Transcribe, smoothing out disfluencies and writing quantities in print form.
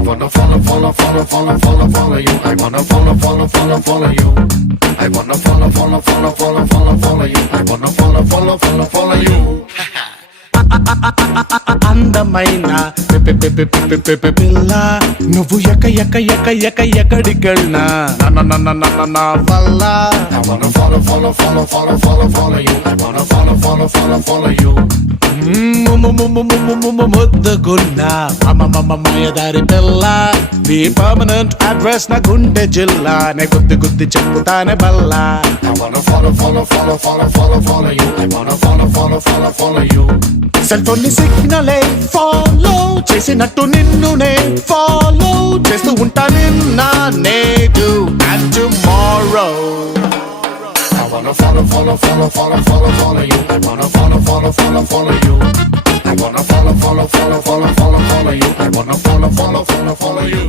I wanna follow you. I wanna follow you. I wanna follow you. I wanna follow you. అందమైన పిల్ల నువ్వు ఎక్కడికెళ్ళినా నా వల్ల I wanna follow you. I wanna follow you. ముద్దుగున్నా మాయదారి పిల్ల నీ పర్మనెంట్ అడ్రస్ నా గుండె జిల్లా నే గుద్ది చెప్పుతానే బల్లా I wanna follow you. I wanna follow you. Cell phone ని సిగ్నలే ఫాలో చేసినట్టు నిన్ను నే ఫాలో చేస్తూ ఉంటా నిన్న నేడు and tomorrow I wanna follow you. I wanna follow you. I wanna follow you. I wanna follow you.